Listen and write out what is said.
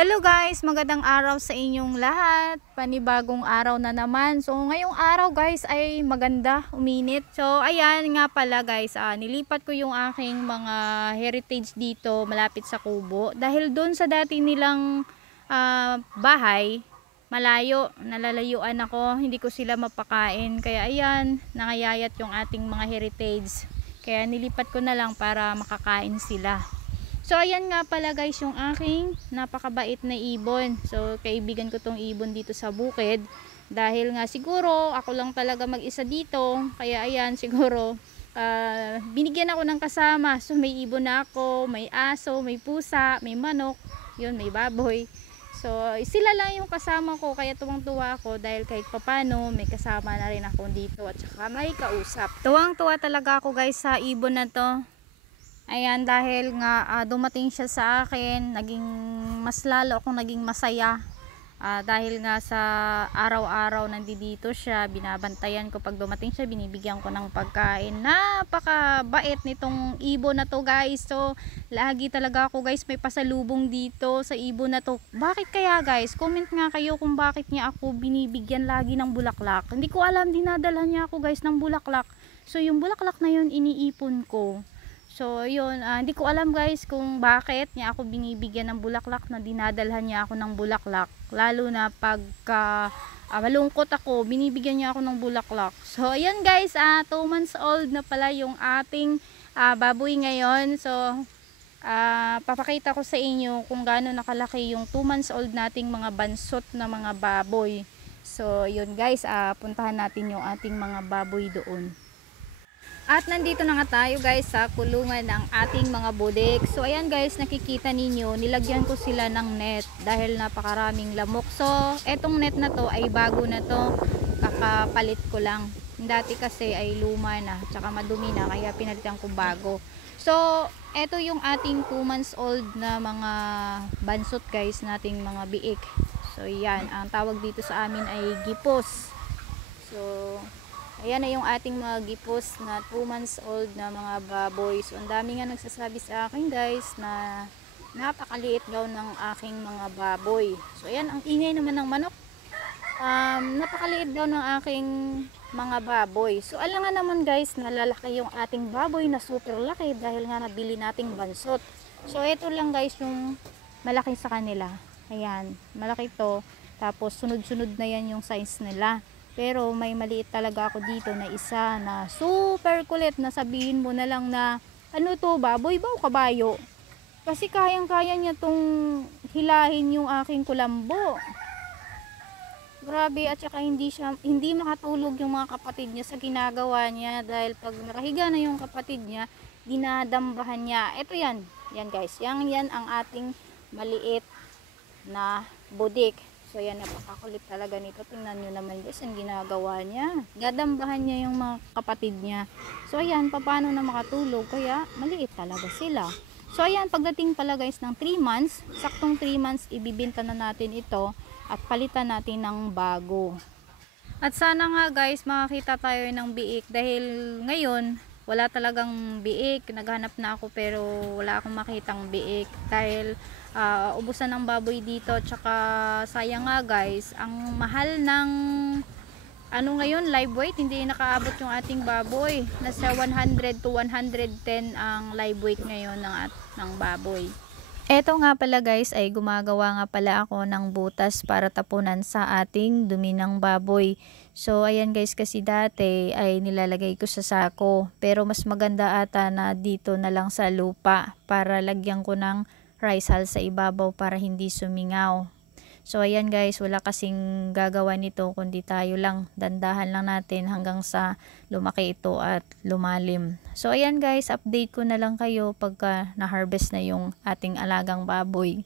Hello guys, magandang araw sa inyong lahat. Panibagong araw na naman. So ngayong araw guys ay maganda, uminit. So ayan nga pala guys, nilipat ko yung aking mga heritage dito malapit sa kubo. Dahil doon sa dati nilang bahay, malayo, nalalayuan ako, hindi ko sila mapakain. Kaya ayan, nangayayat yung ating mga heritage. Kaya nilipat ko na lang para makakain sila. So ayan nga pala guys yung aking napakabait na ibon. So kaibigan ko tong ibon dito sa bukid. Dahil nga siguro ako lang talaga mag-isa dito. Kaya ayan siguro binigyan ako ng kasama. So may ibon na ako, may aso, may pusa, may manok, yun, may baboy. So sila lang yung kasama ko. Kaya tuwang-tuwa ako dahil kahit papano may kasama na rin ako dito. At saka may kausap. Tuwang-tuwa talaga ako guys sa ibon na to. Ayan, dahil nga dumating siya sa akin, mas lalo akong naging masaya. Dahil nga sa araw-araw nandito siya, binabantayan ko pag dumating siya, binibigyan ko ng pagkain. Napakabait nitong ibon na to guys. So, lagi talaga ako guys may pasalubong dito sa ibon na to. Bakit kaya guys? Comment nga kayo kung bakit niya ako binibigyan lagi ng bulaklak. Hindi ko alam, dinadala niya ako guys ng bulaklak. So, yung bulaklak na yun iniipon ko. So yun, hindi ko alam guys kung bakit niya ako binibigyan ng bulaklak, na dinadalhan niya ako ng bulaklak. Lalo na pagka malungkot ako, binibigyan niya ako ng bulaklak. So ayan guys, 2 months old na pala yung ating baboy ngayon. So papakita ko sa inyo kung gaano nakalaki yung 2 months old nating mga bansot na mga baboy. So yun guys, puntahan natin yung ating mga baboy doon. At nandito na nga tayo guys sa kulungan ng ating mga budik. So ayan guys, nakikita ninyo, nilagyan ko sila ng net dahil napakaraming lamok. So etong net na to ay bago na to, kakapalit ko lang. Dati kasi ay luma na, tsaka madumi na, kaya pinalitan ko bago. So eto yung ating 2 months old na mga bansot guys, nating mga biik. So yan, ang tawag dito sa amin ay gipos. So ayan na yung ating mga gipos na 2 months old na mga baboy. So ang dami nga nagsasabi sa akin guys na napakaliit daw ng aking mga baboy. So ayan, ang ingay naman ng manok. Napakaliit daw ng aking mga baboy. So alam nga naman guys, nalalaki yung ating baboy na super laki dahil nga nabili nating bansot. So ito lang guys yung malaki sa kanila. Ayan, malaki to. Tapos sunod-sunod na yan yung size nila. Pero may maliit talaga ako dito na isa na super kulit, na sabihin mo na lang na ano to, baboy ba o kabayo? Kasi kayang-kaya niya tong hilahin yung aking kulambo. Grabe, at saka hindi makatulog yung mga kapatid niya sa ginagawa niya, dahil pag nakahiga na yung kapatid niya, dinadambahan niya. Ito yan, yan guys, yan ang ating maliit na budik. So yan, napakakulit talaga nito. Tingnan nyo naman guys ang ginagawa niya. Gadambahan niya yung mga kapatid niya. So ayan, paano na makatulog? Kaya maliit talaga sila. So ayan, pagdating pala guys ng 3 months, saktong 3 months, ibibenta na natin ito at palitan natin ng bago. At sana nga guys, makakita tayo ng biik, dahil ngayon wala talagang biik. Naghanap na ako pero wala akong makitang biik dahil ubusan ng baboy dito. Tsaka sayang nga guys, ang mahal ng ngayon, live weight, hindi nakaabot yung ating baboy. Nasa 100 to 110 ang live weight ngayon ng baboy. Eto nga pala guys, ay gumagawa nga pala ako ng butas para tapunan sa ating dumi ng baboy. So ayan guys, kasi dati ay nilalagay ko sa sako, pero mas maganda ata na dito na lang sa lupa para lagyan ko ng rice hull sa ibabaw para hindi sumingaw. So ayan guys, wala kasing gagawa nito kundi tayo lang, dandahan lang natin hanggang sa lumaki ito at lumalim. So ayan guys, update ko na lang kayo pagka na-harvest na yung ating alagang baboy.